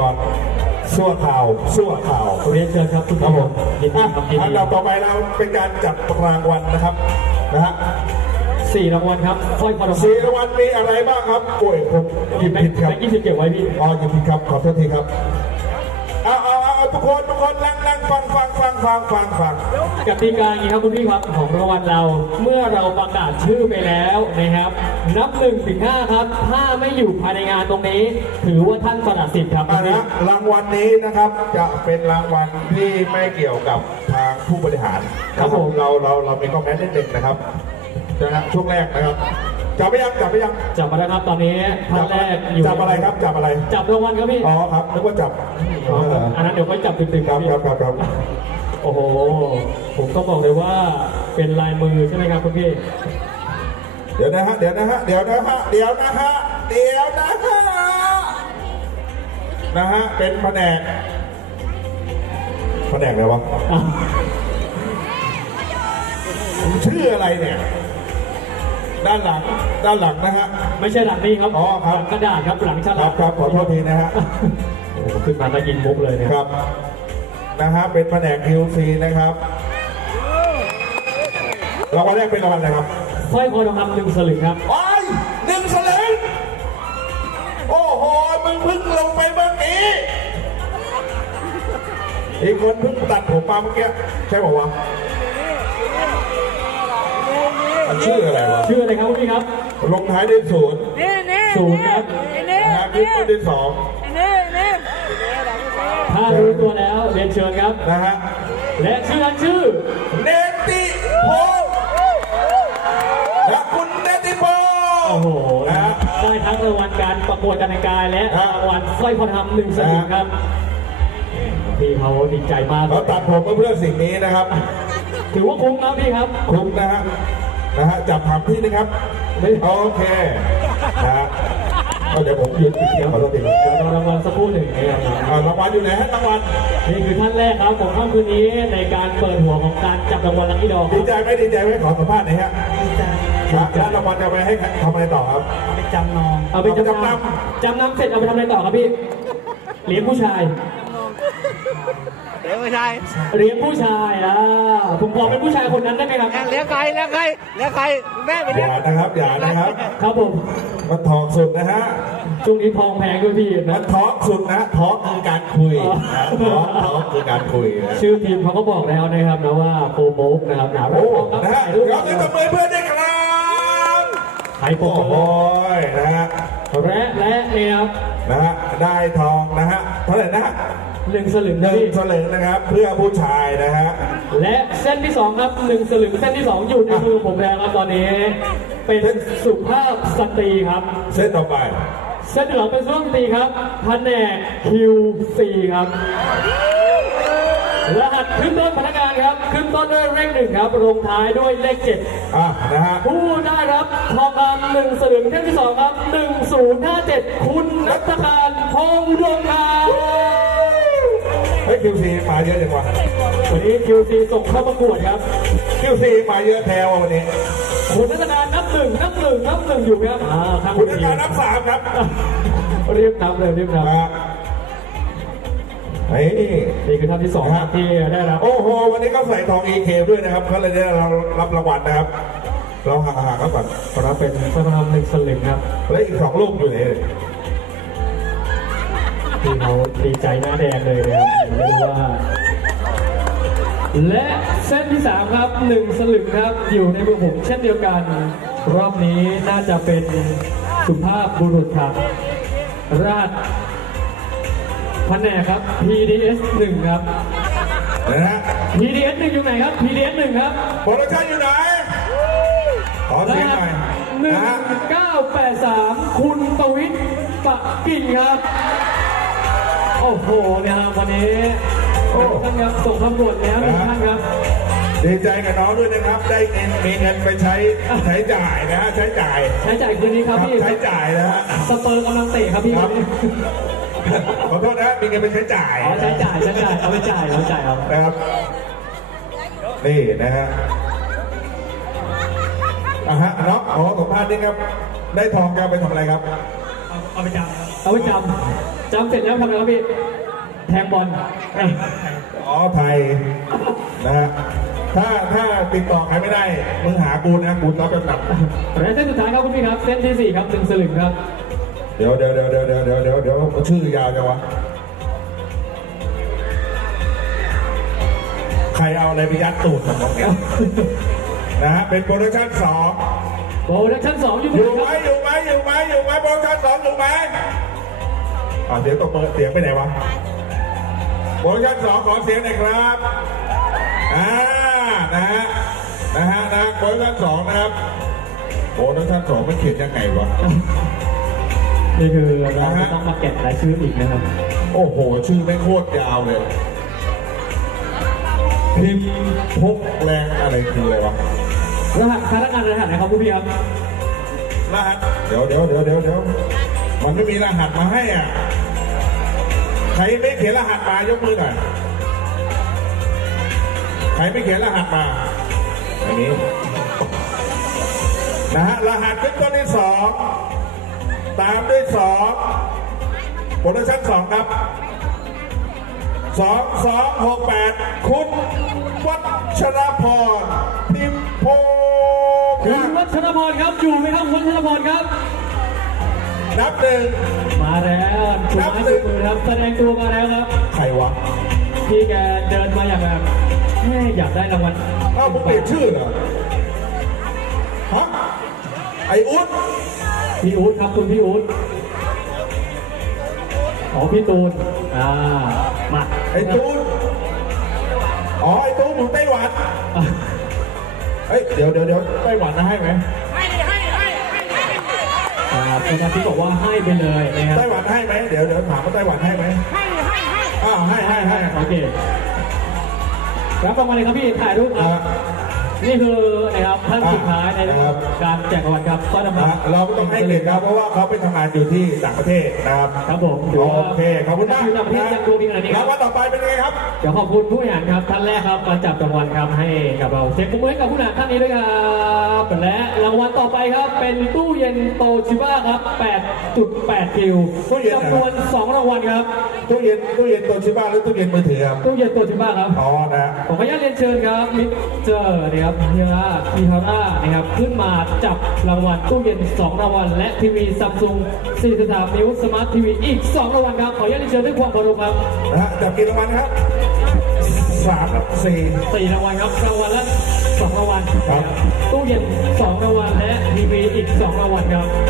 ก่อนสั่วข่าวสั่วข่าวเรียนเชิญครับคุณครับผมยินดีอะครับยินอัดีนดับต่อไปเราเป็นการจับรางวัลนะครับนะฮะสี่รางวัลครับสร้อยคอทองสี่รางวัลมีอะไรบ้างครับโอ้ยผมหยิบแบงผิดค์ครับ แบงค์ยี่สิบเก็บไว้พี่ อ๋อหยิบผิดครับขอโทษทีครับ ทุกคนทุกคนนั่งนั่งฟังฟังฟังฟังฟังฟังกติกาอย่างนี้ครับคุณพี่ครับของรางวัลเราเมื่อเราประกาศชื่อไปแล้วนะครับ นับหนึ่งถึงห้าครับ ถ้าไม่อยู่ภายในงานตรงนี้ ถือว่าท่านสละสิทธิ์ครับคุอะณพี่นะรางวัลนี้นะครับจะเป็นรางวัลที่ไม่เกี่ยวกับทางผู้บริหารครับผมเราเราเรามีคอมเมนต์นิดหนึ่งนะครับนะฮะช่วงแรกนะครับ จับไปยังจับไปยังจับมาแล้วครับตอนนี้ท่านแรกอยู่จับอะไรครับ จับอะไร จับรางวัลครับพี่อ๋อครับนึกว่าจับอ๋อครับอันนั้นเดี๋ยวค่อยจับตึงๆคครัรับบพี่ครับครับครับโอ้โห ผมต้องบอกเลยว่าเป็นลายมือใช่ไหมครับคุณพี่ เดี๋ยวนะฮะ เดี๋ยวนะฮะ เดี๋ยวนะฮะ เดี๋ยวนะฮะ เดี๋ยวนะฮะ นะฮะ เป็นแผนกแผนกอะไรวะอ้าวชื่ออะไรเนี่ย ด้านหลังด้านหลังนะฮะ ไม่ใช่หลังนี้ครับอ๋อครับ หลังกระดาษครับหลังฉคลารักบครับขอโทษทีนะฮะโอ้โหขึ้นมาก็ยินมุกเลยเนี่ยครับนะฮะเป็นแผนก QC นะครับรางวัลแรกเป็นรางวัลอะไรครับสร้อยคอทองคำหนึ่งสลึงครับ โอ้ยหนึ่งสลึงโอ้โหมึงเพิ่งลงไปเมื่อกี้อีกคนเพิ่งตัดผมมาเมื่อกี้ใช่บอกว่าวะมัน ชื่ออะไรวะชื่ออะไรครับคุณพี่ครับลงท้ายด้วยศูนย์นี่นี่ศูนย์ครับนี่นะฮะขึ้นต้นด้วยสองนี่นี่ถ้ารู้ตัวแล้วเรียนเชิญครับนะฮะและชื่อนั้นชื่อเนติพงศ์และคุณเนติพงศ์โอ้โหนะฮะได้ทั้งรางวัลการประกวดการแต่งกายและฮะรางวัลสร้อยคอทองคำหนึ่งสลึงครับพี่เขาดีใจมากเราตัดผมมาเพื่อสิ่งนี้นะครับ ถือว่าคุ้มครับพี่ครับ คุ้มนะฮะ นะฮะจับถามพี่นะครับโอเคนะฮะเอาเดี๋ยวผมยืนเดียวขอโทษทีครับเดี๋ยวเรารางวัลสักครู่หนึ่งนะครับเอารางวัลอยู่ไหนฮะรางวัลนี่คือท่านแรกครับของค่ำคืนนี้ในการเปิดหัวของการจับรางวัลลังกี้ดอกคดีรับใจไหมดีใจไหมขอสัมภาษณ์หน่อยฮะดีใจครับแล้วรางวัลจะไปให้ทำอะไรต่อครับ เอาไปจำนองเอาไปจำเอาไปนจำนำจำนำเสร็จเอาไปทำอะไรต่อครับพี่เลี้ยงผู้ชายเดี๋ยว ไม่ใช่เลี้ยงผู้ชายอ่าผมพอเป็นผู้ชายคนนั้นได้ไหมครับเลี้ยงใครเลี้ยงใครเลี้ยงใครแม่ไปอเลี้ยงย่านะครับอย่านะครับ ครับผมมันทองสุดนะฮะ ช่วงนี้ทองแพงด้วยพี่มันะ นท้องสุดนะท้องคือการคุยอ๋อนะท้องท้องคือการคุยนะชื่อทีมเขาก็บอกแล้วนะครับนะว่าโปรโมกนะครับนะโอ้ครับนะฮะถ่ายรูปเราจะตบมือเพื่อนด้วยครับถ่ายโปรโอ้โมโหกนะฮะและและเนี่ยครับนะฮะได้ทองนะฮะเท่าไหร่นะฮะ หนึ่งสลึงหนะนึ่งพี่สลึงนะครับ เพื่อผู้ชายนะฮะและเส้นที่สองครับหนึ่งสลึงเส้นที่สองอยู่ในมือผมแล้วครับตอนนี้ เป็นสุภาพสตรีครับเซตต่อไป เส้นที่สองเป็นสุภาพสตรีครับแผนก QC ครับ รหัสขึ้นต้นพนักงานครับ ขึ้นต้นด้วยเลขหนึ่งครับลงท้ายด้วยเลขเจ็ด อะนะฮะผู้ได้รับทองคำหนึ่งสลึงเส้นที่สองครับหนึ่งศูนย์ห้าเจ็ดคุณนัทการพงษ์อุดมครับ เฮ้ยคิวซีมาเยอะจังวะวันนี้ QC ส่งเข้าประกวดครับคิวซีมาเยอะแถววันนี้ คุณนัทการนับหนึ่งนับหนึ่งนับหนึ่งอยู่ครับอ่าทางคุณอาจารย์นับสามครับเรียบนับเลยเรียบนับนะฮะเฮ้ยนี่คือท่านที่สองครับที่ได้รับโอ้โหวันนี้ก็ใส่ทอง EK ด้วยนะครับเขาเลยได้รับรางวัลนะครับเราห่างๆเขาก่อนรับเป็นสถานหนึ่งสลึงครับ แล้วอีกสองลูกอยู่ไหนที่ เขาดีใจหน้าแดงเลยนะครับไม่รู้ว่า และเส้นที่สามครับหนึ่งสลึงครับอยู่ในมือผมเช่นเดียวกัน รอบนี้น่าจะเป็นสุภาพบุรุษครับ ราชแผนกครับ PDS 1ครับ นะฮะ PDS 1อยู่ไหนครับ PDS 1ครับโปรดักชั่นอยู่ไหน ขอรเสียงหัหน่อยสหนึ่งนะฮะ เก้าแปดสามคุณประวิทย์ปะกิ่งครับ โอ้โหเนี่ยครับวันนี้โอ้ท่านครับส่งตำรวจแล้วหนึ่งท่านครับดีใจกับน้องด้วยนะครับ ได้เงินมีเงินไปใช้ใช้จ่ายนะฮะใช้จ่าย ใช้จ่ายคืนนี้ครับครับพี่ใช้จ่ายนะฮะสเปอร์กำลังเตะครับพี่ครับขอโทษนะมีเงินไปใช้จ่ายอ๋อใช้จ่ายใช้จ่ายเอาไปจ่ายเอาไปจ่ายเอานะครับนี่นะฮะอะฮะน้องขอสัมภาษณ์นิดครับ ได้ทองกันไปทำอะไรครับ เอาไปจำเอาไปจำ จำเสร็จแล้วทำอะไรครับพี่ แทงบอลเอ้ยอ๋อไทยนะฮะถ้าถ้าติดต่อใครไม่ได้ มึงหากูนะกูรับเป็นหนักและเส้นสุดท้ายครับคุณพี่ครับ เส้นที่สี่ครับหนึ่งสลึงครับ เดี๋ยวเดี๋ยวเดี๋ยวเดี๋ยวเดี๋ยวเดี๋ยวเดี๋ยวเดี๋ยวชื่อยาวจังวะ ใครเอาอะไรไปยัดตูดของน้องแกนะฮะเป็นโปรดักชั่นสองโปรดักชั่นสองอยู่อยู่คไหมรับ อยู่ไหมอยู่ไหมอยู่ไหมโปรดักชั่นสองอยู่ไหม อ่าเสียงตบมือเสียงไปไหนวะโปรดักชั่นสองขอเสียงหน่อยครับอ่านะฮะนะฮะนะโปรดักชั่นสองนะครับโปรดักชั่นสองมันเขียนยังไงวะ นี่คือเราจะต้องมาแกะรายชื่ออีกนะครับ โอ้โห ชื่อไม่งโคตรยาวเลยพิมพ์พกแรงอะไรคืออะไรวะรหัสพนักงานรหัสไหนครับคุณพี่ครับรหัสเดี๋ยวเดี๋ยวเดี๋ยวเดี๋ยวเดี๋ยวมันไม่มีรหัสมาให้อะใค รไม่เขียนรหัสมายกมือหน่อย ใครไม่เขียนรหัสมาอันนี้นะฮะรหัสขึ้นต้นที่สองตามด้วยสองโปรดักชั่นสองครับสองสองหกแปดคุณวัชรพรพิมโพคุณวัชรพรครับอยู่ไหมครับคุณวัชรพรครับ นับหนึ่งมาแล้วชูไม้ชูมือครับแสดงตัวมาแล้วครับ ใครวะพี่แกเดินมาอย่างแบบแม่อยากได้รางวัลอ้าวมึงเปลี่ยนชื่อเหรอฮะไออุ๊ดพี่อู๊ดครับคุณพี่อู๊ดอ๋อพี่ตูนอ่ามาไอตูนอ๋อไอตูนอยู่ไต้หวันอะเฮ้ยเดี๋ยวเดี๋ยวเดี๋ยวไต้หวันนะให้ไหมอ่าเป็ นการที่บอกว่าให้ไปเลยนะครับไต้หวันให้ไหมเดี๋ยวเดี๋ยวถามว่าไต้หวันให้ไหมให้ให้ให้อ้าวให้ให้ให้โอเครับรางวัลเลยครับพี่ถ่ายรูปคอ่ารับ นี่คือนะครับท่านสุดท้ายในครับ การแจกรางวัลครับก็ดำนะฮะเราก็ต้องให้เกียรติครับเพราะว่าเขาไปทำงานอยู่ที่ต่างประเทศนะครับครับผมถืว่าโอเคขอบคุณมากที่ต่างประเทศยังดูดีขนาดนี้คแล้รัวบวันต่อไปเป็นไงครับ เดี๋ยวขอบคุณผู้บริหารครับท่านแรกครับมาจับรางวัลครับให้กับเราเช็คมือให้กับผู้บริหารท่านนี้ด้วยครับและรางวัลต่อไปครับ เป็นตู้เย็นโตชิบ้าครับ8.8คิวตู้เย็นเหรอ จำนวน2รางวัลครับตู้เย็นตู้เย็นตัวชิบ้าหรือตู้เย็นมือถือครับตู้เย็นโตชิบ้าครับ อ๋อนะ ผมขออนุญาตเรียนเชิญครับมิสเตอร์นะครับเฮียร่าพีฮาร่านะครับขึ้นมาจับรางวัลตู้เย็น 2 รางวัล และทีวีซัมซุง43นิ้วสมาร์ททีวีอีก 2 รางวัลครับ ขออนุญาตเรียนเชิญด้วยความเคารพครับนะฮะจับกี่รางวัลครับสามสี่สี่รางวัลครับรางวัลละสองรางวัลครับตู้เย็นสองรางวัลและทีวีอีกสองรางวัลครับบ้านใค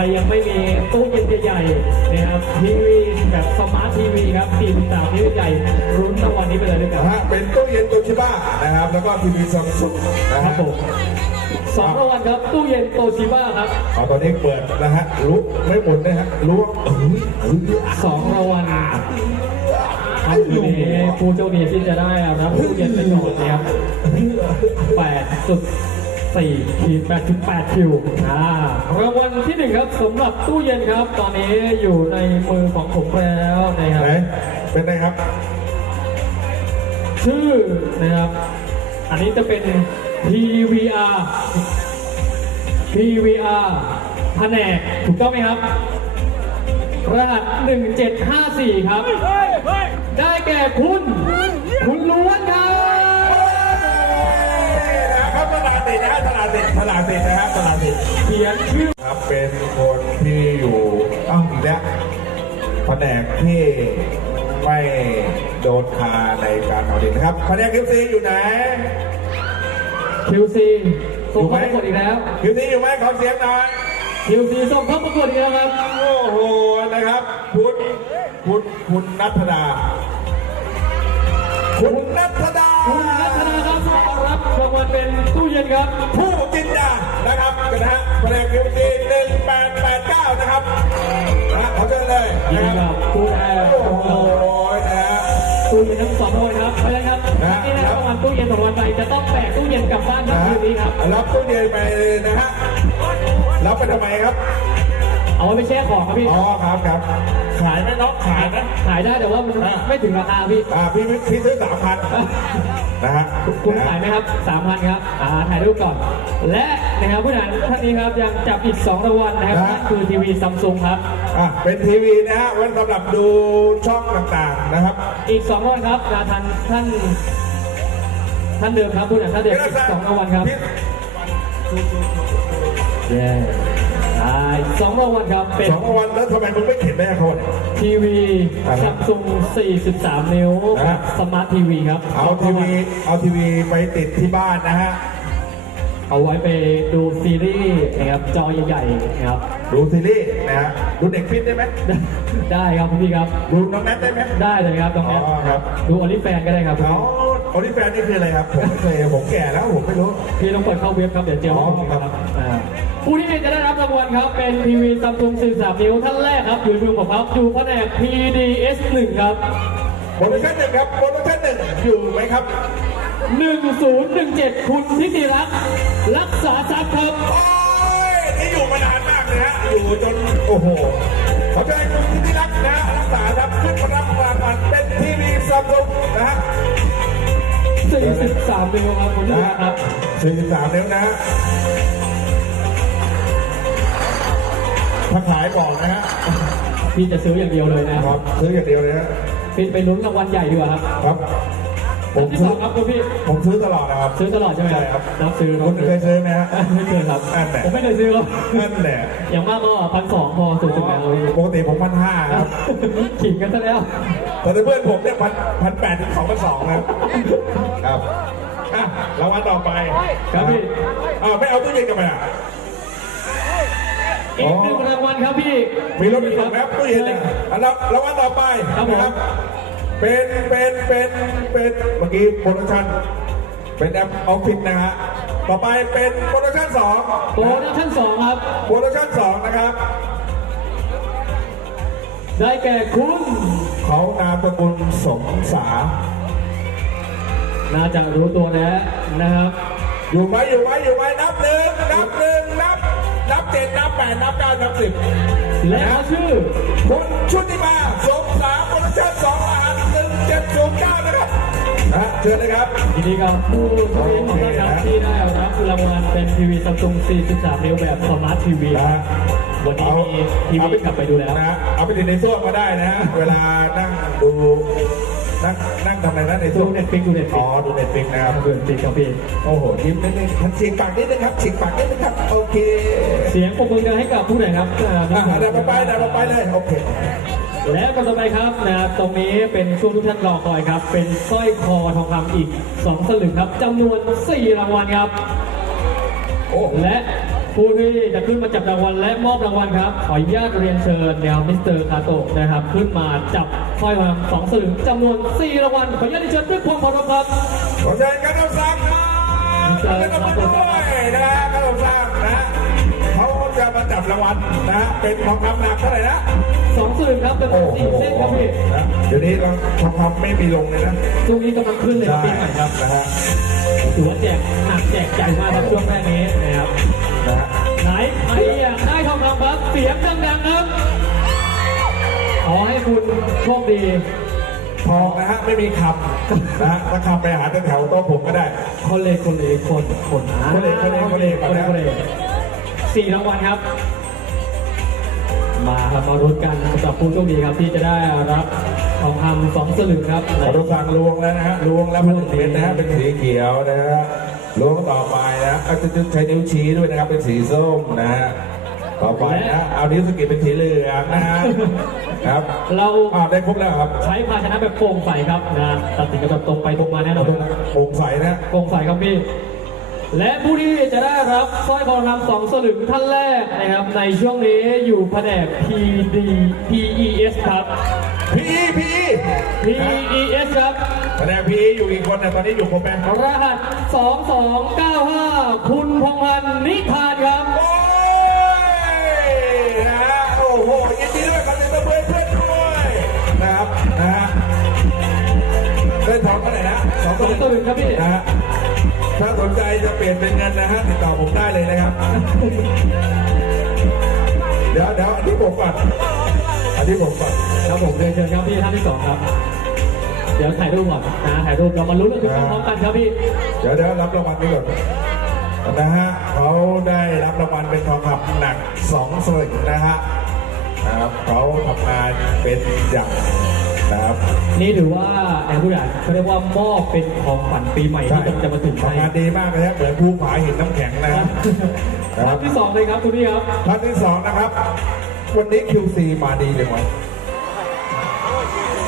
รยังไม่มีตู้เย็นใหญ่ๆนะครับทีวีแบบสมาร์ททีวีครับ43นิ้วใหญ่รุ้นรางวัลนี้ไปเลยด้วยกันะนฮะเป็นตู้เย็นตัวชิบ้านะครับ แล้วก็ทีวีซัมซุงนะครัฮะบผมสองรางวัลครับตู้เย็นโตชิบ้าครับเอาตอนนี้เปิดนะฮะรู้ไม่หมดนะฮะรู้ว่าเอ้ยเอ้ยสองรางวัลครับทีนี้ผู้โชคดีที่จะได้รับตู้เย็นไปก่อนนะครับแปดจุดสี่ขีดแปดจุดแปดคิวอ่ารางวัลที่หนึ่งครับสำหรับตู้เย็นครับ ตอนนี้อยู่ในมือของผมแล้วนะครับ ไหนเป็นไงครับ ชื่อนะครับ อันนี้จะเป็น PVR PVR แผนกถูกต้องไหมครับ รหัส 1754 ครับ ได้แก่คุณ คุณล้วนครับนะครับ ติดนะฮะตลาดติดตลาดติดนะฮะตลาดติดเขียนชื่อครับเป็นคนที่อยู่อ้าวอีกแล้วแผนกที่ไม่โดนคาในการเอาดินนะครับแผนกคิวซีอยู่ไหน QC ส่งเข้าประกวดอีกแล้วคิวซีอยู่ไหมขอเสียงหน่อย QC ส่งเข้าประกวดอีกแล้วครับ โอ้โหนะครับ คุณคุณคุณนัทดา วัลเป็นตู้เย็นครับ ผู้จินดานะครับนะฮะแผนกคิวซีหนึ่งแปดแปดเก้านะครับนะขอเชิญเลยยินะนคดีรับกับคุณแอร์โอ้ของโหเรานะฮะตู้เย็นทั้งสองคนครับเพราะฉะนั้นครับนะ นี่นะครับรางวัลตู้เย็นสองวันไปจะต้องแบกตู้เย็นกลับบ้านครับคืนนี้ครับ รับตู้เย็นไปเลยนะฮะรับไปทำไมครับ เอาไว้ไปแช่ของครับพี่ อ๋อครับครับ ขายไหมน้องขายนะ ขายได้แต่ว่ามันอ่า ไม่ถึงราคาพี่ อ่าพี่พี่ซื้อสามพันนะฮะคุณขายไหมครับสามพันครับ อ่า ถ่ายรูปก่อน และนะครับผู้นานท่านนี้ครับยังจับอีก 2รางวัลนะครับนั่นคือทีวีซัมซุงครับ อะเป็นทีวีนะฮะไว้สำหรับดูช่องต่างๆนะครับ อีก 2รางวัลครับนะท่านท่าน ท่านเดิมครับผู้นานท่านเดิมอีกสองรางวัลครับเย้อ่าอีก สองรางวัลครับ เป็นสองรางวัลแล้วทำไมมึงไม่เข็นแม่เขาเนี่ย ทีวีอ่าซัมซุง43 นิ้วอ่าสมาร์ททีวีครับเอาทีวีเอาทีวีไปติดที่บ้านนะฮะ เอาไว้ไปดูซีรีส์นะครับจอใหญ่ๆนะครับ ดูซีรีส์นะฮะ ดูเด็กฟิตได้ไหมได้ครับพี่ครับ ดูน้องแนทได้ไหม ได้เลยครับตรงนี้อ๋อครับ ดูออลิแฟนก็ได้ครับเขาโอลิแฟนนี่คืออะไรครับ ผมไม่เคยผมแก่แล้วผมไม่รู้พี่ต้องเปิดเข้าเว็บครับเดี๋ยวเจออ๋อผมคครัรับบอ่า ผู้ที่จะได้รับรางวัลครับ เป็นทีวีซัมซุง43นิ้วท่านแรกครับ อยู่ในมือผมครับอยู่แผนก PDS 1 ครับโปรโมชั่นหนึ่งครับโปรโมชั่นหนึ่งอยู่ไหมครับ 1017 คุณทิติรักษ์รักษาทรัพย์ครับโอ้ยนี่อยู่มานานมากเลยฮะอยู่จนโอ้โหเขาจะให้คุณที่รักนะรักษาครับขึ้นมารับรางวัลเป็นทีวีซัมซุงนะฮะ43นิ้วครับคุณทินะติฮะรักษ์ครับสี่สิบสามนิ้วนะ ถ้าขายบอกนะฮะพี่จะซื้ออย่างเดียวเลยนะคครัรับบซื้ออย่างเดียวเลยฮะพี่ไปลุ้นรางวัลใหญ่ดีกว่าครับครับ ผมที่ซื้อองครับคุณพี่ผมซื้อตลอดนะครับ ซื้อตลอดใช่ไหมใช่ครับ นับซื้อคุณเคยซื้อไหมฮะ ไม่เคยครับอันไหนผมไม่เคยซื้อครับนั่นแหละอย่างมากก็พันสองพอสูงสุดแล้วปกติผมพันห้าครับ ขิงกันซะแล้ว แต่เพื่อนผมเนี่ยพันพันแปดถึงสองพันสองนะครับอะรางวัลต่อไปครับพี่ อ้าวไม่เอาตู้เย็นกันไปอะ อีกหนึ่งรางวัลครับพี่ มีรถมีส่งไหมครับตู้เย็นเนี่ยอะแล้วรางวัลต่อไปครับผม นะเป็นเป็นเป็นเป็นเมื่อกี้โปรดักชั่นเป็นแอปออฟฟิศนะฮะต่อไปเป็นโปรดักชั่นสองโปรดักชั่นสองครับ โปรดักชั่นสองนะครับ ได้แก่คุณ เขานามสกุลสมสา น่าจะรู้ตัวแล้วนะครับ อยู่ไหมอยู่ไหมอยู่ไหมนับหนึ่งนับหนึ่งนับ นับเจ็ดนับแปดนับเก้านับสิบและเขาชื่อคุณชุติมาสมสาโปรดักชั่นสองอาหารหนึ่งเจ็ดศูนย์เก้านะครับนะเชิญเลยครับยินดีกับผู้โชคดีของท่านครับที่ได้รับรางวัลเป็นทีวีซัมซุง43 นิ้วแบบสมาร์ททีวีนะฮะวันนี้มีทีวีกลับไปดูแล้วนะฮะเอาไปติดในส้วมก็ได้นะฮะเวลานั่งดู นั่งนั่งทำอะไรนะในส้ดูวมเน็ตฟิกดูเน็ตอ๋ฟิอกดูเน็ตฟิกนะครับ ดูเน็ตฟิกครับพี่ โอ้โหยิ้มนิดนึงฉีกปากนิดนึงครับฉีกปากนิดนึงครับ โอเคเสียงปรบมือกันให้กับผู้ไหนครับอ่าอะเดี๋ยวมาไปเดี๋ยวมาไปเลย โอเค และคนต่อไปครับนะครับตรงนี้เป็นช่วงทุกท่านรอคอยครับ เป็นสร้อยคอทองคำอีก2สลึงครับจำนวน4รางวัลครับ โอ้ และผู้ที่จะขึ้นมาจับรางวัลและมอบรางวัลครับ ขออนุญาตเรียนเชิญแนวมิสเตอร์คาโตะนะครับ ขึ้นมาจับ สร้อยทองคำสองสลึงจำนวน4รางวัลขออนุญาตเรีเชิญด้วยความเคารพครับขอเชิญกันต้องสั่งมาขอเชิญกันมาด้วยนะกันต้องสั่งนะเขาจะมาจับรางวัลนะ เป็นทองคำหนักเท่าไหร่นะสองสลึงครับเป็นสี่เส้นครับพี่นะเดี๋ยวนี้เราทองคำไม่มีลงเลยนะช่วงนี้กำลังขึ้นเลยปีใหม่ครับนะฮะถือว่าแจกหนักแจกใหญ่มากครับช่วงแรกนี้นะครับนะฮะไหนใครอยากได้ทองคำครับเสียงดังๆครับ อให้คุณโชคดีทองนะฮะไม่มีคำนะฮะถ้าคำไปหาแถวๆโต๊ะผมก็ได้คนเลยคนเลยคนคนคนเลยคนเลยคนเลยก่อนนะคนเลยสี่รางวัลครับ มาครับมารุ้นกันสำหรับผู้โชคดีครับที่จะได้รับทองคำสองสลึงครับขอทุกสั่งลวงแล้วนะฮะลวงแล้วมันถึงเป็นนะฮะเป็นสีเขียวนะฮะลวงต่อไปนะเอาจะใช้นิ้วชี้ด้วยนะครับเป็นสีส้มนะฮะต่อไปนะเอานิ้วสะกิดเป็นสีเหลืองนะฮะ ครับเราอ้าวได้ครบแล้วครับใช้ภาชนะแบบโปร่งใสครับนะตัดสินกันแบบตรงไปตรงมาแน่นอนโปร่งใสนะโปร่งใสครับพี่และผู้ที่จะได้รับสร้อยคอทองคำสองสลึงท่านแรกนะครับ ในช่วงนี้อยู่แผนก PD PES ครับพีพี PES ครับคะแนนพีอยู่อีกคนนะตอนนี้อยู่ครบไหมรหัส 2295 คุณพงษ์พันธ์นิทานครับ สองสองสลึงครับพี่นะฮะถ้าสนใจจะเปลี่ยนเป็นเงินนะฮะติดต่อผมได้เลยนะครับ เดี๋ยวเดี๋ยวอันนี้ผมก่อนอันนี้ผมก่อนครับผมเรียนเชิญครับพี่ท่านที่สองครับ เดี๋ยวถ่ายรูปก่อนนะถ่ายรูปเรามาลุ้นกันพร้อมๆกันครับพี่ เดี๋ยวเดี๋ยวรับรางวัลนี้ก่อนนะฮะเขาได้รับรางวัลเป็นทองคำหนักสองสลึงนะฮะนะครับเขาทำงานเป็นอย่างนะ ครับนี่ถือว่าแอนผู้ใหญ่เขาเรียกว่ามอบเป็นของขวัญปีใหม่ที่จะมาถึงให้ทำงานดีมากเลยครับเหมือนภูผาหินน้ำแข็งนะคครัรับบนะคท่ารันบที่สองเลยครับคุณพี่ครับท่านที่สองนะครับ วันนี้ QC มาดีจังวะ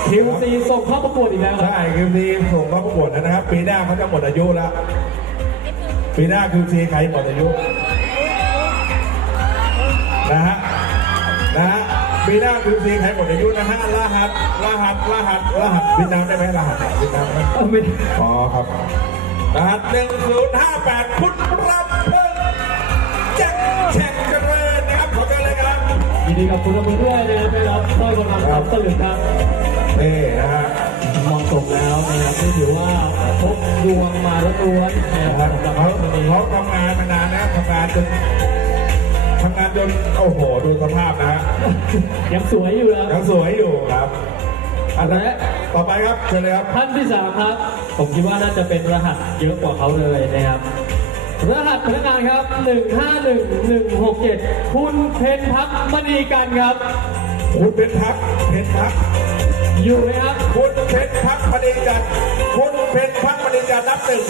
คิวซีส่งเข้าประกวดอีกแล้วครับใช่ QC ส่งเข้าประกวดแล้วนะครับ ปีหน้าเขาจะหมดอายุแล้วปีหน้า QC ใครหมดอายุนะฮะนะฮะ ปีหน้า QC ใครหมดอายุนะฮะรหัสรหัสรหัสรหัสวินนามได้ไหมรหัสวินนามได้ไหมเอ้าไม่อ๋อครับรหัสหนึ่งศูนย์ห้าแปดพุทธรับเพิ่งแจ็คแช็คเจริญนะครับขอเชิญเลยครับยินดีกับคุณอมือด้วยนะครับได้รับสร้อยคอทองคำสลึงครับนี่นะฮะเหมาะสมแล้วนะครับที่ถือว่าพบดวงมาล้วนๆนะครับสำหรับเขาคนนี้เขาทำงานมานานนะทำงานจน ทำงานจนโอ้โหดูสภาพนะฮะยังสวยอยู่นะยังสวยอยู่ครับอันนั้นต่อไปครับเชิญเลยครับท่านที่สามครับ ผมคิดว่าน่าจะเป็นรหัสเยอะกว่าเขาเลยนะครับ รหัสพนักงานครับ151167 คุณเพนพักมณีกันครับ คุณเป็นพักเพชรพักอยู่ไหมครับ คุณเพชรพักมณีจันทร์คุณเพชรพักมณีจันทร์นับหนึ่ง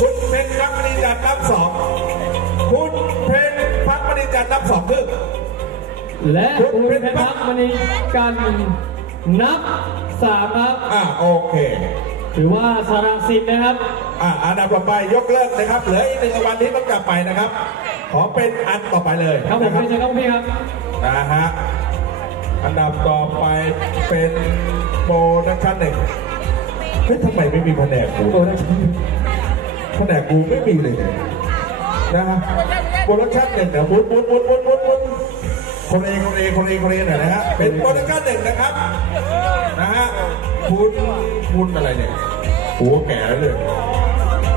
คุณเพชรพักมณีจันทร์นับสองคุณเพชรพัก มณีจันทร์นับสองครึ่งและคุณเพนพักมณีกันนับสามครับอ่าโอเค ถือว่าสารสิทธิ์นะครับ อ่าอันดับต่อไปยกเลิกนะครับ เหลืออีกหนึ่งรางวัลที่ต้องกลับไปนะครับ ขอเป็นอันต่อไปเลยครับผมนะไม่ใช่ครับพี่ครับนะฮะอันดับต่อไปเป็นโปรดักชั่นหนึ่งเฮ้ยทำไมไม่มีแผนกกูโอ้ได้ครับแผนกกูไม่มีเลยเนี่ยนะฮะ โปรดักชั่นหนึ่งเดี๋ยวมุดมุดมุดมุดมุดมุดคนเองคนเองคนเองคนเองหน่อยนะฮะเป็นโปรดักชั่นหนึ่งนะครับนะฮะคุณคุณอะไรเนี่ยหัวแก่แล้วเลย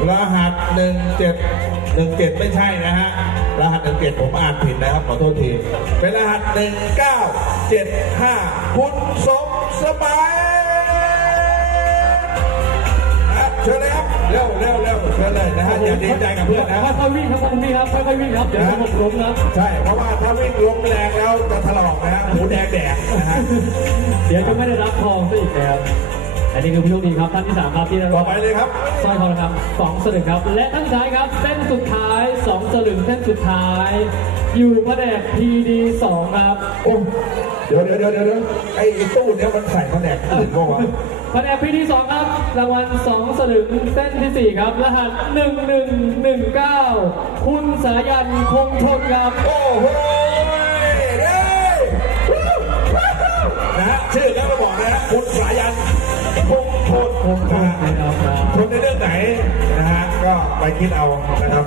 รหัสหนึ่งเจ็ดหนึ่งเจ็ดไม่ใช่นะฮะรหัสหนึ่งเจ็ดผมอ่านผิดนะครับขอโทษทีเป็นรหัสหนึ่งเก้าเจ็ดห้าคุณสม เร็วเชิญเลยนะฮะอย่าดีใจกับเพื่อนนะค่อยๆวิ่งครับคุณพี่ครับค่อยๆวิ่งครับเดี๋ยวจะหกล้มครับใช่เพราะว่าถ้าวิ่งล้มแรงแล้วจะถลอกนะฮะหูแดงแดงนะฮะเดี๋ยวจะไม่ได้รับทองซะอีกแล้วอันนี้คือผู้โชคดีครับท่านที่สามครับที่ได้ต่รัอบไปเลยครับสร้อยทองคำสองสลึงครับ และท่านสุดท้ายครับเส้นสุดท้ายสองสลึงเส้นสุดท้าย อยู่พระแดก PD สองครับโอ้เดี๋ยวเดี๋ยวเดี๋ยวเดี๋ยวไอ้ตู้เนี้ยมันใส่แผนกอื่นบ้างวะพระแดก PD สองครับ รางวัลสองสลึงเส้นที่สี่ครับ รหัสหนึ่งหนึ่งหนึ่งเก้าคุณสายันคงชนครับ โอ้โหเย้นะฮะชื่อแล้วก็บอกนะฮะคุณสายันพงโทษคงชนนะครับชนในเรื่องไหนนะฮะก็ไปคิดเอานะครับ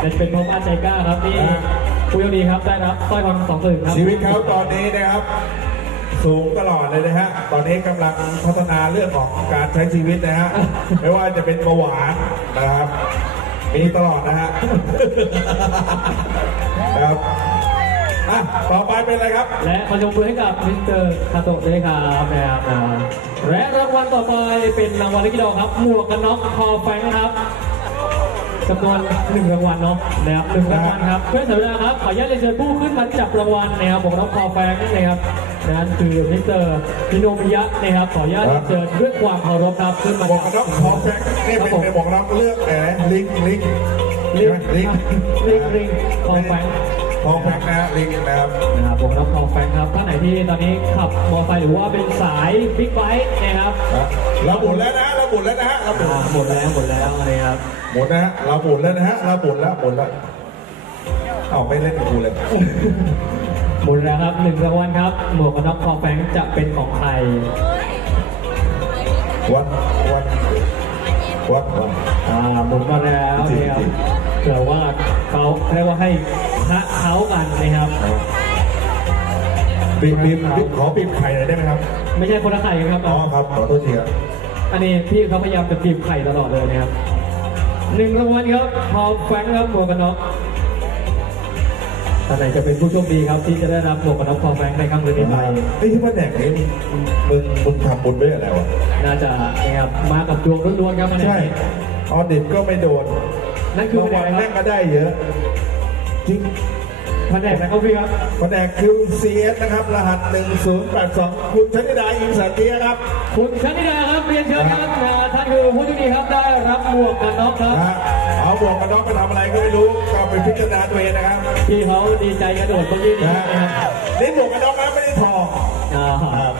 เป็นเป็นเพราะว่าใจกล้าครับที่อ่าผู้โชคดีครับได้รับสร้อยทองสองสลึงครับ ชีวิตเขาตอนนี้นะครับ สูงตลอดเลยนะฮะ ตอนนี้กำลังพัฒนาเรื่องของการใช้ชีวิตนะฮะ ไม่ว่าจะเป็นเบาหวานนะครับ มีตลอดนะฮะ ครับอะต่อไปเป็นอะไรครับ และขอยกมือให้กับมิสเตอร์คาโตะด้วยครับนะครับอ่าและรางวัลต่อไปเป็นรางวัลลิกิโดครับ หมวกกันน็อกคอแฟงครับจำนวนหนึ่งรางวัลเนาะนะครับหนึ่งรางวัลครับเพื่อนสัญญาครับขออนุญาตเรียนเชิญผู้ขึ้นมาจับรางวัลนะครับหมวกกันน็อกคอแฟงนะครับ นั่นคือมิสเตอร์พิโนมิยะนะครับขออนุญาตเรียนเชิญด้วยความเคารพครับขึ้นมาหมวกกันน็อกพอแฟกนี่ครัเป็บนผมเป็นหมวกกันน็อกเลือกไหนลิงลิงลิงลิงลิงลิงคอแฟงพอแฟกนะฮะลิงนะครับนะครับผมรับของแฟนครับท่านไหนที่ตอนนี้ขับมอเตอร์ไซค์หรือว่าเป็นสายบิ๊กไบค์นะครับครับเราหมุนแล้วนะเราหมุนแล้วนะฮะเราหมุนอ่าหมดแล้วหมดแล้วนะครับหมุนนะฮะเราหมุนแล้วนะฮะเราหมุนแล้วหมุนแล้วเอ้าไม่เล่นกับกูเลย หมดแล้วครับหนึ่งรางวัลครับ หมวกกันน็อกของแฟนจะเป็นของใคร วัดวัดวัดวัด อ่าหมุนมาแล้วนะครับจริงเผื่อว่าเขาเรียกว่าให้คะเขากันนะครับ บีบบีบบีบขอบีบไข่หน่อยได้ไหมครับไม่ใช่คนละไข่ครับอ๋อครับขอโทษทีครับอันนี้พี่เขาพยายามจะบีบไข่ตลอดเลยนะครับหนึ่งรางวัลครับพอแฟงครับหมวกกันน็อก ท่านไหนจะเป็นผู้โชคดีครับ ที่จะได้รับหมวกกันน็อกคอแบงค์ในค่ำคืนนี้ไปไอ้ที่ว่าแดกนี้มึงมึงทำบุญด้วยอะไรวะน่าจะนะครับมากับดวงล้วนๆครับมันใช่ออดิตก็ไม่โดนนั่นคือรางแผวัลนแรกก็ได้เยอะจริงแผนกนะครับพี่ครับแผนก QCS นะครับ รหัส 1082 คุณชนิดาอินสันเทียครับ คุณชนิดาครับเรียนเชิญครับอ่าท่าน คือผู้โชคดีครับได้รับหมวกกันน็อกครับนะฮะเอาหมวกกันน็อกไปทำอะไรก็ไม่รู้ก็ไปพิจารณาตัวเองนะครับที่เขาดีใจกระโดดเมื่อกี้นี้นะฮะนะครับนี่หมวกกันน็อกนะไม่ได้ทองอ่าครับ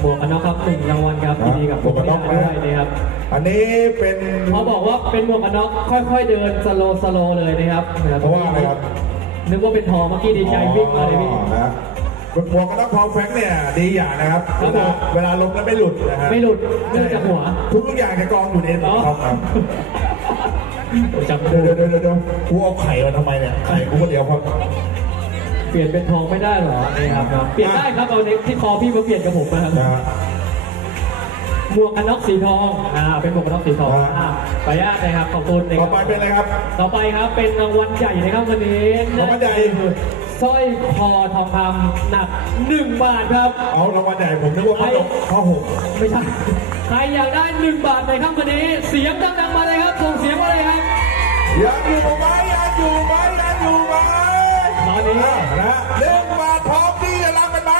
หมวกกันน็อกครับหนึ่งรางวัลครับยินดีกับหมวกกันน็อกผู้ชนะด้วยนะครับอันนี้เป็น เขาบอกว่าเป็นหมวกกันน็อกค่อย ๆ เดินสโลสโลเลยนะครับเพราะว่าอะไรครับ นึกว่าเป็นทองเมื่อกี้ดีใจวิ่งมาเลยพี่ อ๋อนะฮะ หมวกกันน็อกพาวแฟงเนี่ยดีอย่างนะครับครัเวบผมลาเวลาลงแล้วไม่หลุดนะฮะไม่หลุดเนื่องจากหัว ทุกทุกอย่างจะกองอยู่ในหมวกกันน็อกครับจำเดี๋ยวเดี๋ยวเดี๋ยวเดี๋ยวกูเอาไข่มาทำไมเนี่ยไข่กูคนเดียวพอเปลี่ยนเป็นทองไม่ได้เหรอนะครับเปลี่ยนได้ครับเอาเน็กที่คอพี่มาเปลี่ยนกับผมนะครับนะฮะหมวกกันน็อกสีทองอ่าเป็นหมวกกันน็อกสีทองอ่าอ่าขออนุญาตนะครับขอบคุณนะคต่รัอบไปเป็นอะไรครับ ต่อไปครับเป็นรางวัลใหญ่นะครับวันนี้รางวัลใหญ่ สร้อยคอทองคำหนักหนึ่งบาทครับ เอารางวัลใหญ่ผมนึกว่าพ่อหนุ่มพ่อหกไม่ใช่ใครอยากได้หนึ่งบาทในค่ำคืนนี้ เสียงดังๆมาเลยครับ ส่งเสียงมาเลยครับยังอยู่ไหมยังอยู่ไหมยังอยู่ไหมตอนนี้อะนะเรื่องมาพร้อมที่จะรับกันไหม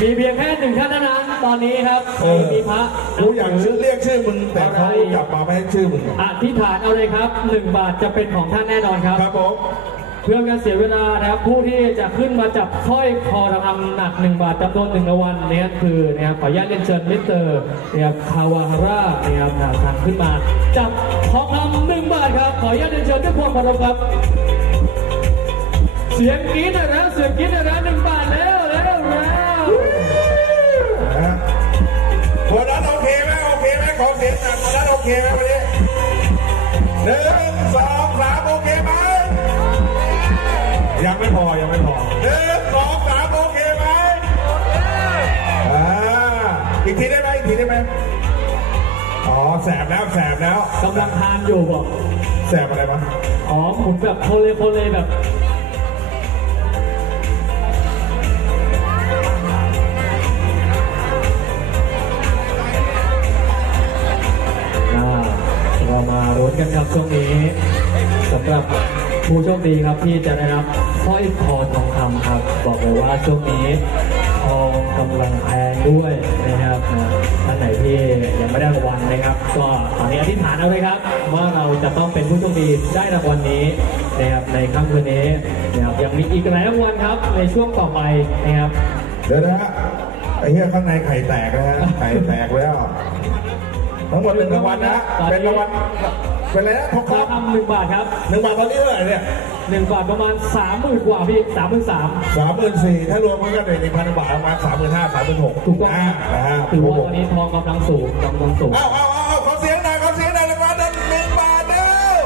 มีเพียงแค่หนึ่งท่านเท่านั้นตอนนี้ครับเออมีพระกูอยากชื่อเรียกชื่อมึงแต่เขากลับมาไม่ให้ชื่อมึงอธิษฐานเอาเลยครับหนึ่งบาทจะเป็นของท่านแน่นอนครับครับผม เพื่อการเสียเวลานะครับผู้ที่จะขึ้นมาจับสร้อยคอทองคำหนักหนึ่งบาทจำนวนหนึ่งรางวัลเนี่ยคือนะครับขออนุญาตเรียนเชิญมิสเตอร์นะครับคาวาฮาร่านะครับทางขึ้นมา จับทองคำหนึ่งบาทครับ ขออนุญาตเรียนเชิญด้วยความเคารพครับ เสียงกรี๊ดหน่อยแล้วเสียงกรี๊ดหน่อยแล้วหนึ่งบาทแล้วแล้วแล้วนะฮะโบนัสโอเคไหมโอเคไหมขอเสียงหน่อยโบนัสโอเคไหมวันนี้หนึ่งสอง ยังไม่พอยังไม่พอหนึ่งสองสามโอเคไหมอ่าอีกทีได้ไหมอีกทีได้ไหมอ๋อแสบแล้วแสบแล้วกำลังทานอยู่บอกแสบอะไรวะอ๋อหมุนแบบโคเลโคเลแบบอ่าเรามาลุ้นกันครับช่วงนี้สำหรับผู้โชคดีครับที่จะได้รับ สร้อยคอทองคำครับ บอกเลยว่าช่วงนี้ทองกำลังแพงด้วยนะครับท่านไหนที่ยังไม่ได้รางวัลนะครับ ก็ตอนนี้อธิษฐานเอาเลยครับ ว่าเราจะต้องเป็นผู้โชคดีได้รางวัลนี้นะครับในค่ำคืนนี้นะครับยังมีอีกหลายรางวัลครับในช่วงต่อไปนะครับ เดี๋ยวนะฮะไอ้เหี้ยข้างในไข่แตกนะฮะไข่แตกแล้ว ทั้งหมดหนึ่งรางวัลนะฮะเป็นรางวัล เป็นอะไรนะทองทองคำคำหนึ่งบาทครับหนึ่งบาทตอนนี้เท่าไหร่เนี่ยหนึ่งบาทประมาณสามหมื่นกว่าพี่สามหมื่นสามสามหมื่นสี่ถ้ารวมกันเป็นหนึ่งพันบาทประมาณสามหมื่นห้าสามหมื่นหกถูกต้องนะนะฮะถือว่าตอนนี้ทองกำลังสูงกำลังสูงเอาเอาเอาเอาขอเสียงหน่อยขอเสียงหน่อยรางวัลนั้นหนึ่งบาทเด้อ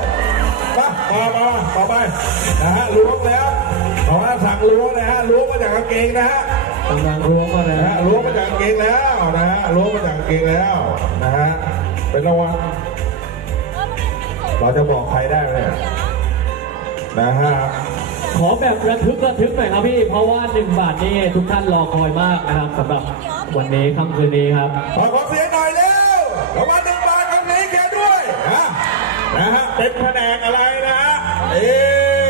มามามาต่อไปนะฮะล้วงแล้วขอสั่งล้วงนะฮะล้วงมาจากกางเกงนะฮะกำลังรวมมาเลยนะฮะล้วงมาจากกางเกงแล้วนะฮะล้วงมาจากกางเกงแล้วนะฮะ เป็นรางวัลเราจะบอกใครได้ไหมเนี่ยนะฮะขอแบบระทึกระทึกหน่อยครับพี่ เพราะว่าหนึ่งบาทนี่ทุกท่านรอคอยมากนะครับสำหรับวันนี้ค่ำคืนนี้ครับขอขอเสียงหน่อยเร็วรางวัลหนึ่งบาทครั้งนี้แกด้วยนะนะฮะเป็นแผนกอะไรนะฮะเอ๊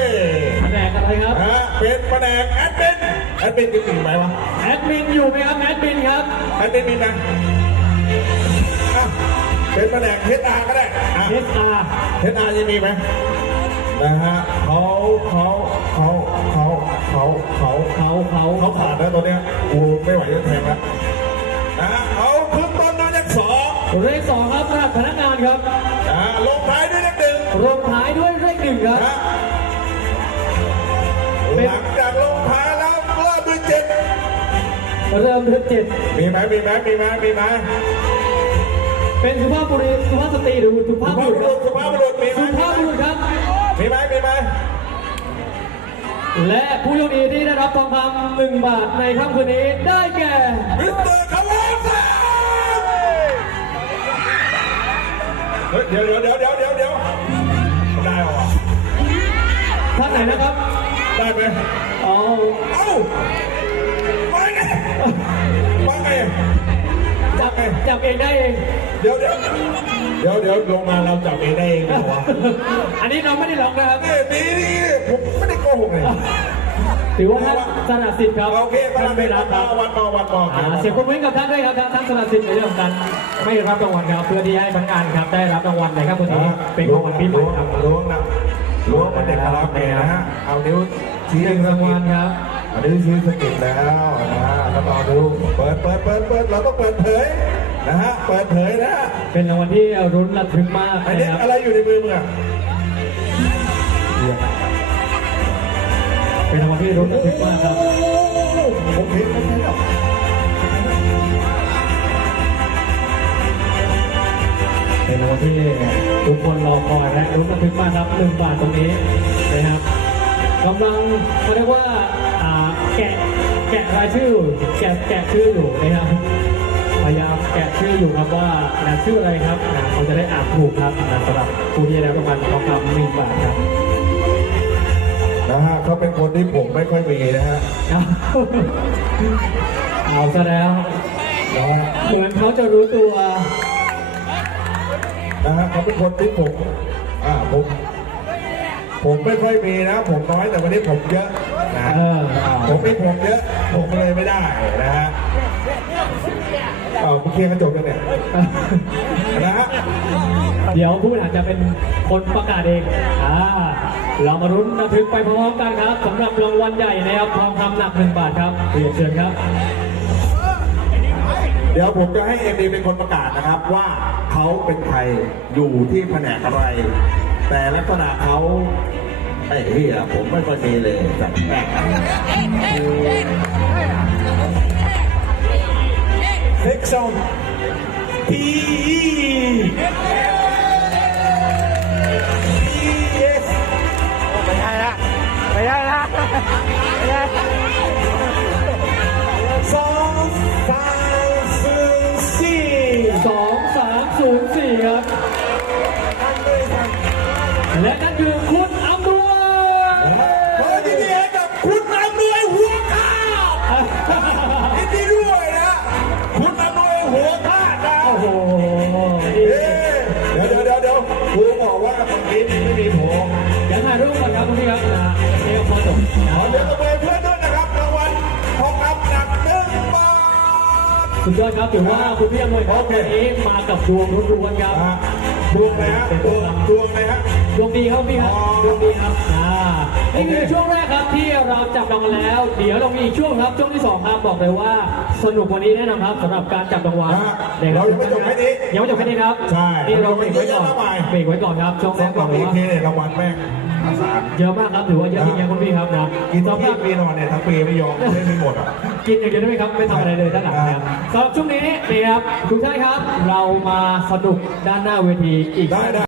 ะแผนกอะไรครับนะฮะเป็นแผนกแอดมินแอดมินมีไหมวะแอดมินอยู่ไหมครับแอดมินครับแอดมินมีไหมอะ เป็นแผนกเฮดอาร์ก็ได้อะ SR เฮดอาร์ยังมีไหมนะฮะเขาเขาเขาเขาเขาเขาเขาเขาเขาขาดแล้วตัวเนี้ยกูไม่ไหวจะแทงแล้วนะฮะเขาขึ้นต้นด้วยเลขสองเลขสองครับสำหรับพนักงานครับอ่าลงท้ายด้วยเลขหนึ่งลงท้ายด้วยเลขหนึ่งครับ นะหลังจากลงท้ายแล้วเริ่มด้วยเจ็ดเริ่มเดือนเจ็ดมีไหมมีไหมมีไหมมีไหม เป็นสุภาพบุรุษสุภาพสตรีหรือสุสุภาพภาบุพรุบุษครุรับษสุภาพบุรุษมีไหมสุภาพบุรุษครับ มีไหมมีไหมและผู้โชคดีที่ได้รับทองคำหนึ่งบาทในค่ำคืนนี้ได้แก่มิสเตอร์คาร์ลสันเฮ้ยเดี๋ยวเดี๋ยวเดี๋ยวเดี๋ยวเดี๋ยวเดี๋ยวได้เหรอท่านไหนนะครับมได้ไหมเอาเอ้ามาไงมาไง จับจับเองได้เอง เดี๋ยวเดี๋ยวเดี๋ยวเดี๋ยวลงมาเราจับเองได้เองเหรอวะอันนี้น้องไม่ได้ล็อกนะครับนี่นี่นี่ผมไม่ได้โกหกเลย ถือว่าท่านสละสิทธิ์ครับโอเคตอนท่านนี้ไม่รัรับบครับวันต่อวันต่ออ่าเสียงปรบมือให้กับท่านด้วยครับท่านสละสิทธิ์ในเรื่องของการไม่รับรางวัลครับเพื่อที่ให้พนักงานครับได้รับรางวัลนะครับวันนี้เป็นของขวัญปีใหม่ครับ ล้วงนะล้วงมันเด็กคาราเมะนะฮะ เอานิ้วชี้หนึ่งรางวัลครับ เอานิ้วชี้สะกิดแล้วนะฮะแล้ว ก็เอาดูเปิดเปิดเปิดเปิดเราต้องเปิดเผยนะฮะเปิดเผยนะฮะเป็นรางวัลที่รุ้นระทึกมากอันนี้นะครับ อะไรอยู่ในมือมึงอะเดี๋ยวเป็นรางวัลที่รุ้นระทึกมากครับ โอเคโอเคแล้วเป็นรางวัลที่ทุกคนรอคอยและรุ้นระทึกมากครับหนึ่งบาทตรงนี้นะครับกำลังเขาเรียกว่าอ่าแกะ แกะรายชื่อแกะแกะชื่ออยู่นะครับพยายามแกะชื่ออยู่ครับว่าอ่าชื่ออะไรครับอ่าเขาจะได้อ่านถูกครับอ่าสำหรับผู้ที่ได้รับรางวัลทองคำหนึ่งบาทครับนะฮะเขาเป็นคนที่ผมไม่ค่อยมีนะฮะเอาเอาซะแล้วเหมือนเขาจะรู้ตัวนะฮะเขาเป็นคนที่ผมอ่าผมผมไม่ค่อยมีนะ ผมน้อยแต่วันนี้ผมเยอะ นะเออ ผมมีผมเยอะผมเลยไม่ได้นะฮะเอาคุณเคลียร์กระจกกันเนี่ยนะฮะเดี๋ยวผู้บริหารจะเป็นคนประกาศเองอ่าเรามารุ้นระทึกไปพร้อมๆกันครับสำหรับรางวัลใหญ่นะครับทองคำหนักหนึ่งบาทครับเรียนเชิญครับ เดี๋ยวผมจะให้เอ็มดีเป็นคนประกาศนะครับว่าเขาเป็นใครอยู่ที่แผนกอะไร แต่ลักษณะเขา ไอ้เหี้ยผมไม่ค่อยมีเลยจัดแม่เซ็กซอนพีเอสไม่ใช่ละไม่ใช่ละไม่ใช่สองสามสี่สองสามศูนย์สี่ครับและนั่นคือคุ ยินดีด้วยนะคุณอำนวยหัวข้านะโอ้โหเอ๊ะเดี๋ยวเดี๋ยวเดี๋ยวเดี๋ยวครูบอกว่าเมื่อกี้ไม่มีผมเดี๋ยวถ่ายรูปก่อนครับคุณพี่ครับนะเดี๋ยวพอจบขอเดี๋ยวตบมือเพื่อนด้วยนะครับรางวัลทองคำหนักหนึ่งบาทสุดยอดครับถือว่าคุณพี่อำนวยครับวันนี้มากับดวงล้วนๆครับนะฮะดวงนะฮะดวงดวงนะฮะดวงดีครับพี่ครับอ๋อดวงดีครับอ่านี่คือโอเคช่วงแรก ครับที่เราจับรางวัลแล้ว เดี๋ยวเรามีอีกช่วงครับช่วงที่สองครับบอกเลยว่าสนุกกว่านี้แน่นอนครับสำหรับการจับรางวัลฮะนะคบเรายังไม่จบแค่นี้ยังไม่จบแค่นี้ครับใช่นี่เราเบรกไว้ก่อนเยอะมากมาย เบรกไว้ก่อนครับช่วงแรสองกบรออบกเลยอีกว่าทีเนี่ยรางวัลแม่งภาษาเยอะมากครับถือว่าเยอะจริงๆคุณพี่ครับนะกินสำหที่รับปีนอนเนี่ยทั้งปีไม่ยอมไม่มีหมดอะ กินอย่างเดียวได้ไหมครับไม่ทำอะไรเลยด้านหลังนะครับสำหรับช่วงนี้นี่ครับทุกท่านครับ เรามาสนุกด้านหน้าเวทีอีก ได้ได้